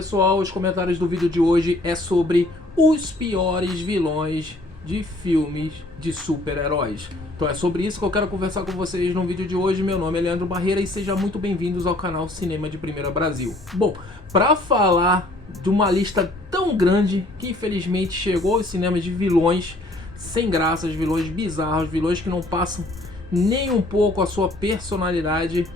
pessoal, os comentários do vídeo de hoje é sobre os piores vilões de filmes de super-heróis. Então é sobre isso que eu quero conversar com vocês no vídeo de hoje. Meu nome é Leandro Barreira e sejam muito bem-vindos ao canal Cinema de Primeira Brasil. Bom, para falar de uma lista tão grande que infelizmente chegou aos cinemas de vilões sem graças, vilões bizarros, vilões que não passam nem um pouco a sua personalidade,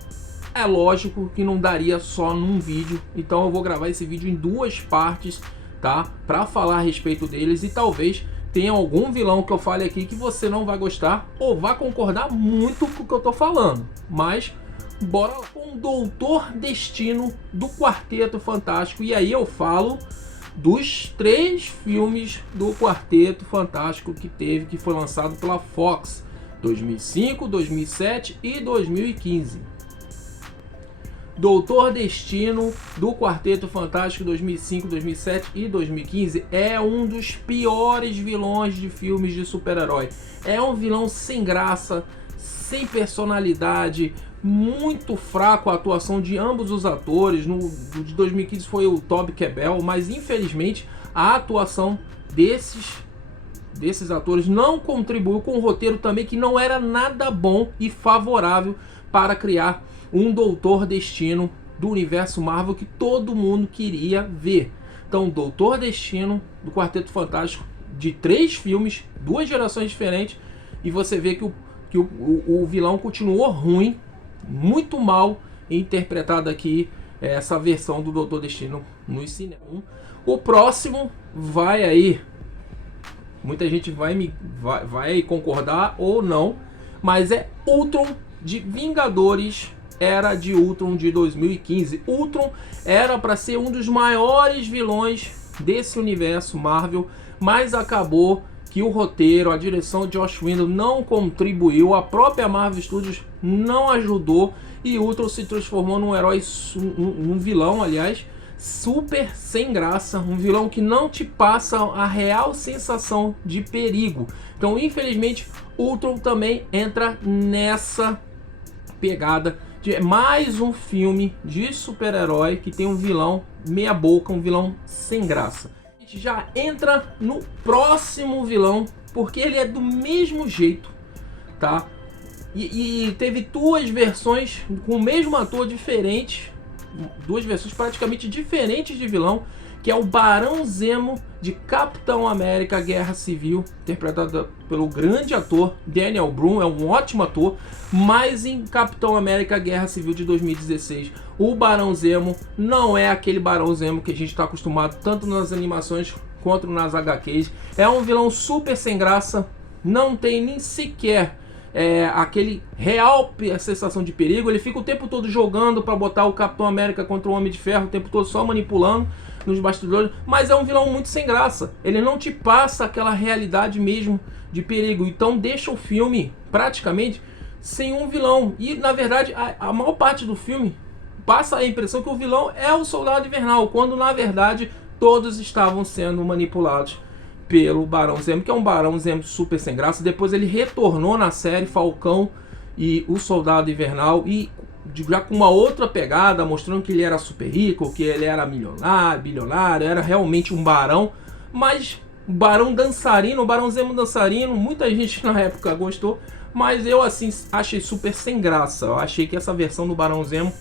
é lógico que não daria só num vídeo, então eu vou gravar esse vídeo em duas partes, tá? Para falar a respeito deles e talvez tenha algum vilão que eu fale aqui que você não vai gostar ou vai concordar muito com o que eu tô falando. Mas bora lá com o Doutor Destino do Quarteto Fantástico, e aí eu falo dos 3 filmes do Quarteto Fantástico que foi lançado pela Fox, 2005, 2007 e 2015. Doutor Destino do Quarteto Fantástico 2005, 2007 e 2015 é um dos piores vilões de filmes de super-herói. É um vilão sem graça, sem personalidade, muito fraco a atuação de ambos os atores. No de 2015 foi o Toby Kebbell, mas infelizmente a atuação desses atores não contribuiu com o roteiro também, que não era nada bom e favorável para criar um Doutor Destino do universo Marvel que todo mundo queria ver. Então, Doutor Destino do Quarteto Fantástico, de 3 filmes, 2 gerações diferentes, e você vê que o vilão continuou ruim, muito mal interpretado aqui, essa versão do Doutor Destino no cinema. O próximo vai aí, muita gente vai concordar ou não, mas é Ultron de Vingadores Era de Ultron de 2015. Ultron era para ser um dos maiores vilões desse universo Marvel, mas acabou que o roteiro, a direção de Joss Whedon não contribuiu, a própria Marvel Studios não ajudou e Ultron se transformou num herói, um vilão, aliás, super sem graça, um vilão que não te passa a real sensação de perigo. Então, infelizmente, Ultron também entra nessa pegada de mais um filme de super-herói que tem um vilão meia boca, um vilão sem graça. A gente já entra no próximo vilão, porque ele é do mesmo jeito, tá? E teve 2 versões com o mesmo ator diferentes, 2 versões praticamente diferentes de vilão, que é o Barão Zemo de Capitão América Guerra Civil, interpretado pelo grande ator Daniel Brühl, é um ótimo ator, mas em Capitão América Guerra Civil de 2016, o Barão Zemo não é aquele Barão Zemo que a gente está acostumado tanto nas animações quanto nas HQs. É um vilão super sem graça, não tem nem sequer aquele real sensação de perigo. Ele fica o tempo todo jogando para botar o Capitão América contra o Homem de Ferro, o tempo todo só manipulando nos bastidores, mas é um vilão muito sem graça. Ele não te passa aquela realidade mesmo de perigo, então deixa o filme praticamente sem um vilão. E na verdade a maior parte do filme passa a impressão que o vilão é o Soldado Invernal, quando na verdade todos estavam sendo manipulados pelo Barão Zemo, que é um Barão Zemo super sem graça. Depois ele retornou na série Falcão e o Soldado Invernal, e já com uma outra pegada, mostrando que ele era super rico, que ele era milionário, bilionário, era realmente um barão, mas barão dançarino, o Barão Zemo dançarino, muita gente na época gostou, mas eu assim achei super sem graça. Eu achei que essa versão do Barão Zemo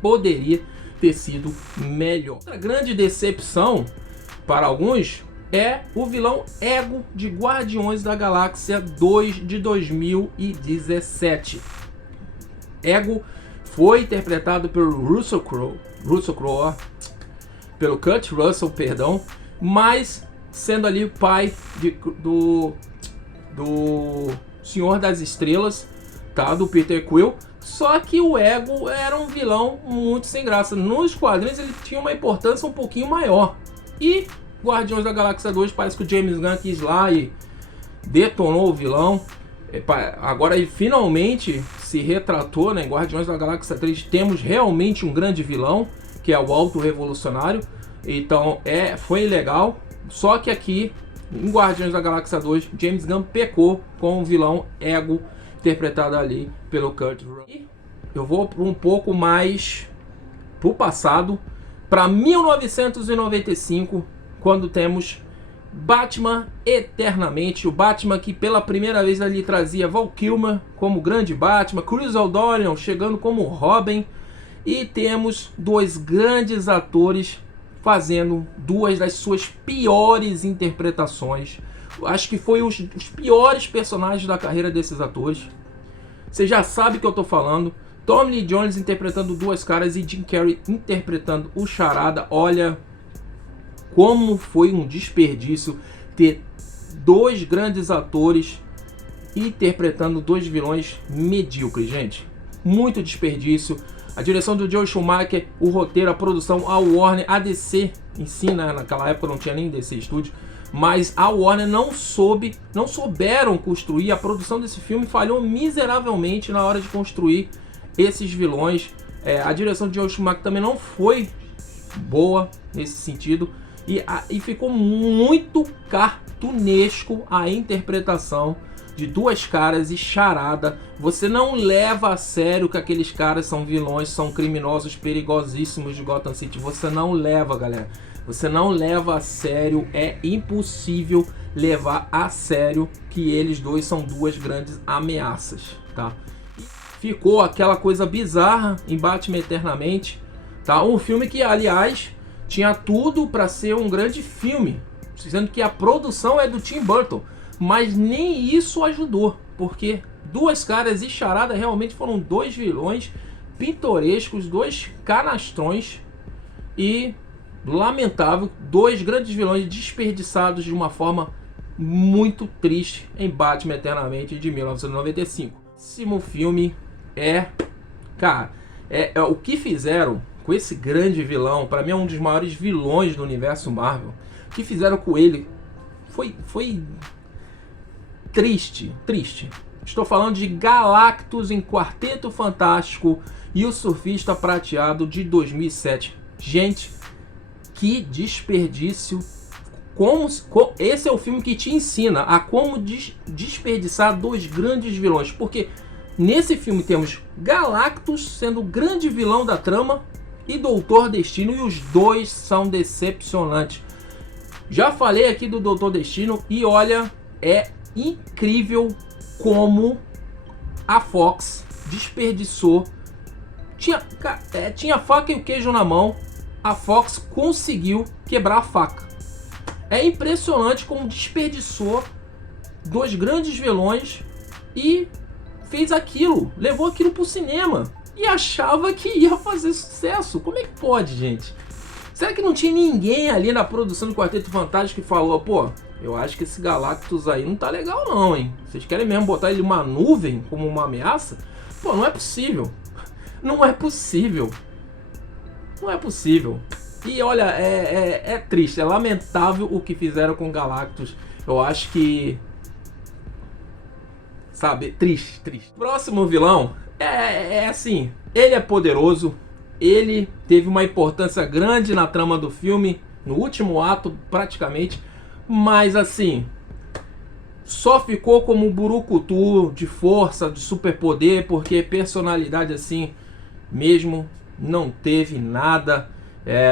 poderia ter sido melhor. Outra grande decepção para alguns é o vilão Ego de Guardiões da Galáxia 2 de 2017. Ego foi interpretado pelo pelo Kurt Russell, perdão, mas sendo ali o pai do Senhor das Estrelas, tá? Do Peter Quill. Só que o Ego era um vilão muito sem graça. Nos quadrinhos ele tinha uma importância um pouquinho maior. E Guardiões da Galáxia 2 parece que o James Gunn quis lá e detonou o vilão. Agora ele finalmente se retratou, né? Em Guardiões da Galáxia 3 temos realmente um grande vilão, que é o Alto Revolucionário. Então foi legal. Só que aqui em Guardiões da Galáxia 2 James Gunn pecou com o vilão Ego, interpretado ali pelo Kurt Russell. E eu vou um pouco mais pro passado, para 1995, quando temos Batman Eternamente, o Batman que pela primeira vez ali trazia Val Kilmer como grande Batman, Chris O'Donnell chegando como Robin, e temos dois grandes atores fazendo duas das suas piores interpretações. Acho que foi os piores personagens da carreira desses atores. Você já sabe o que eu tô falando. Tommy Lee Jones interpretando Duas Caras e Jim Carrey interpretando o Charada. Olha como foi um desperdício ter dois grandes atores interpretando dois vilões medíocres, gente. Muito desperdício. A direção do Joel Schumacher, o roteiro, a produção, a Warner, a DC em si, né? Naquela época não tinha nem DC Studios, mas a Warner não souberam construir. A produção desse filme falhou miseravelmente na hora de construir esses vilões. A direção de Joel Schumacher também não foi boa nesse sentido, e ficou muito cartunesco a interpretação de Duas Caras e Charada. Você não leva a sério que aqueles caras são vilões, são criminosos perigosíssimos de Gotham City. Você não leva, galera. Você não leva a sério. É impossível levar a sério que eles dois são duas grandes ameaças, tá? Ficou aquela coisa bizarra em Batman Eternamente, tá? Um filme que, aliás, tinha tudo para ser um grande filme, sendo que a produção é do Tim Burton. Mas nem isso ajudou, porque Duas Caras e Charada realmente foram dois vilões pitorescos, dois canastrões, e lamentável, dois grandes vilões desperdiçados de uma forma muito triste em Batman Eternamente de 1995. Esse filme cara, o que fizeram com esse grande vilão, para mim é um dos maiores vilões do universo Marvel. O que fizeram com ele foi triste. Estou falando de Galactus em Quarteto Fantástico e o Surfista Prateado de 2007. Gente, que desperdício. Esse é o filme que te ensina a como desperdiçar dois grandes vilões. Porque nesse filme temos Galactus sendo o grande vilão da trama e Doutor Destino, e os dois são decepcionantes. Já falei aqui do Doutor Destino e olha, é incrível como a Fox desperdiçou. Tinha faca e o queijo na mão. A Fox conseguiu quebrar a faca. É impressionante como desperdiçou dois grandes vilões e fez aquilo, levou aquilo pro cinema e achava que ia fazer sucesso. Como é que pode, gente? Será que não tinha ninguém ali na produção do Quarteto Fantástico que falou: pô, eu acho que esse Galactus aí não tá legal não, hein? Vocês querem mesmo botar ele numa nuvem como uma ameaça? Pô, não é possível. Não é possível. Não é possível. E olha, é triste, é lamentável o que fizeram com o Galactus. Eu acho que... sabe, triste. Próximo vilão assim, ele é poderoso, ele teve uma importância grande na trama do filme, no último ato praticamente, mas assim, só ficou como um burucutu de força, de superpoder, porque personalidade assim mesmo não teve nada.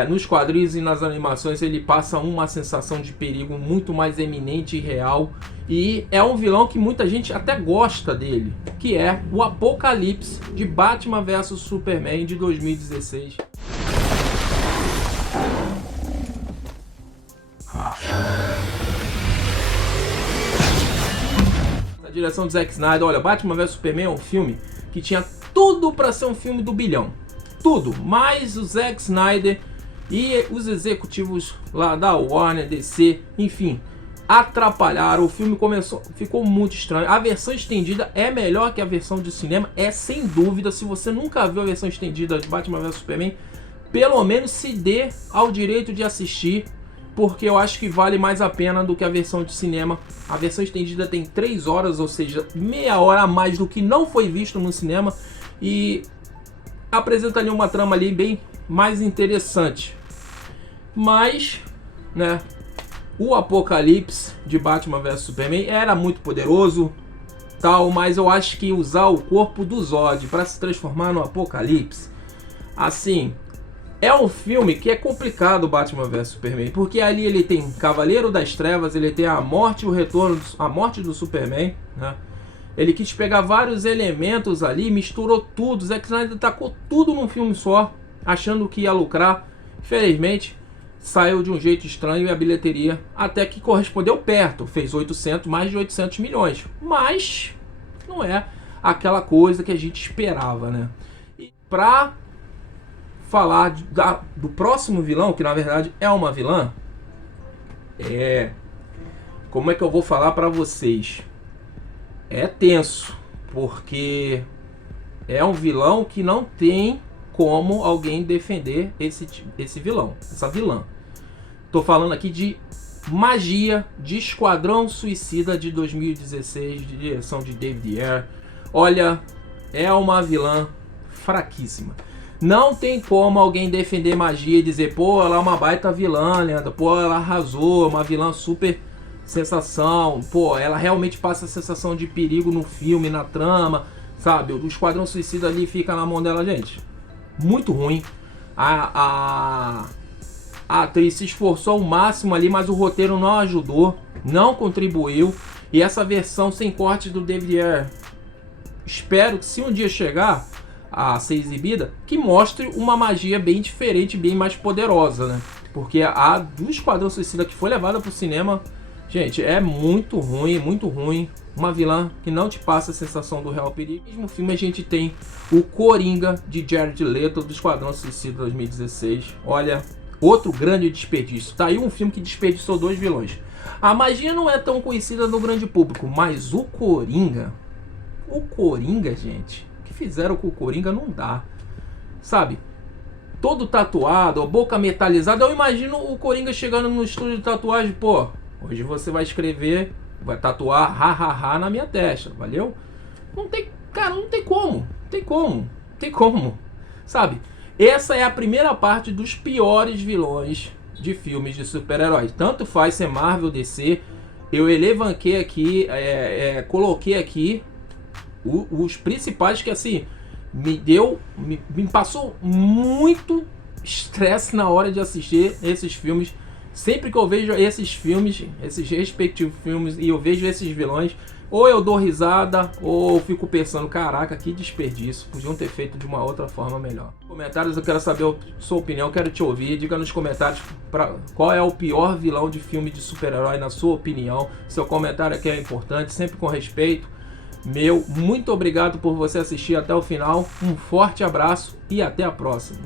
Nos quadrinhos e nas animações ele passa uma sensação de perigo muito mais eminente e real, e é um vilão que muita gente até gosta dele, que é o Apocalipse de Batman vs Superman de 2016. A direção do Zack Snyder, olha, Batman vs Superman é um filme que tinha tudo para ser um filme do bilhão. Tudo, mas o Zack Snyder e os executivos lá da Warner, DC, enfim, atrapalharam. O filme ficou muito estranho. A versão estendida é melhor que a versão de cinema, sem dúvida. Se você nunca viu a versão estendida de Batman vs Superman, pelo menos se dê ao direito de assistir, porque eu acho que vale mais a pena do que a versão de cinema. A versão estendida tem 3 horas, ou seja, meia hora a mais do que não foi visto no cinema, e apresenta ali uma trama ali bem mais interessante. Mas, né, o Apocalipse de Batman vs Superman era muito poderoso, tal, mas eu acho que usar o corpo do Zod para se transformar no Apocalipse, assim, É um filme que é complicado, Batman vs Superman, porque ali ele tem Cavaleiro das Trevas, ele tem a morte e o retorno, a morte do Superman, né? Ele quis pegar vários elementos ali, misturou tudo, Zack Snyder tacou tudo num filme só, achando que ia lucrar. Infelizmente, saiu de um jeito estranho e a bilheteria até que correspondeu perto, fez mais de 800 milhões, mas não é aquela coisa que a gente esperava, né? E pra falar do próximo vilão, que na verdade é uma vilã, como é que eu vou falar pra vocês? É tenso, porque é um vilão que não tem como alguém defender esse vilão, essa vilã. Tô falando aqui de Magia, de Esquadrão Suicida de 2016, de direção de David Ayer. Olha, é uma vilã fraquíssima. Não tem como alguém defender Magia e dizer, pô, ela é uma baita vilã, Leandro. Pô, ela arrasou, uma vilã super sensação. Pô, ela realmente passa a sensação de perigo no filme, na trama, sabe? O Esquadrão Suicida ali fica na mão dela, gente. Muito ruim. A atriz se esforçou ao máximo ali, mas o roteiro não ajudou, não contribuiu. E essa versão sem cortes do David Ayer, espero que se um dia chegar a ser exibida, que mostre uma magia bem diferente, bem mais poderosa, né? Porque a do Esquadrão Suicida que foi levada para o cinema, gente, é muito ruim, muito ruim. Uma vilã que não te passa a sensação do real perigo. No mesmo filme a gente tem o Coringa de Jared Leto do Esquadrão Suicida 2016. Olha, outro grande desperdício. Tá aí um filme que desperdiçou dois vilões. A magia não é tão conhecida no grande público, mas o Coringa, gente, o que fizeram com o Coringa não dá, sabe? Todo tatuado, a boca metalizada. Eu imagino o Coringa chegando no estúdio de tatuagem, pô, hoje você vai escrever, vai tatuar ha na minha testa, valeu? Não tem, cara, não tem como, sabe? Essa é a primeira parte dos piores vilões de filmes de super-heróis. Tanto faz ser Marvel, DC. Eu elevanquei aqui, coloquei aqui os principais que assim me passou muito estresse na hora de assistir esses filmes. Sempre que eu vejo esses filmes, esses respectivos filmes, e eu vejo esses vilões, ou eu dou risada, ou eu fico pensando, caraca, que desperdício, podiam ter feito de uma outra forma melhor. Nos comentários eu quero saber a sua opinião, quero te ouvir, diga nos comentários qual é o pior vilão de filme de super-herói na sua opinião. Seu comentário aqui é importante, sempre com respeito. Muito obrigado por você assistir até o final, um forte abraço e até a próxima.